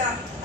escucha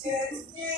Since you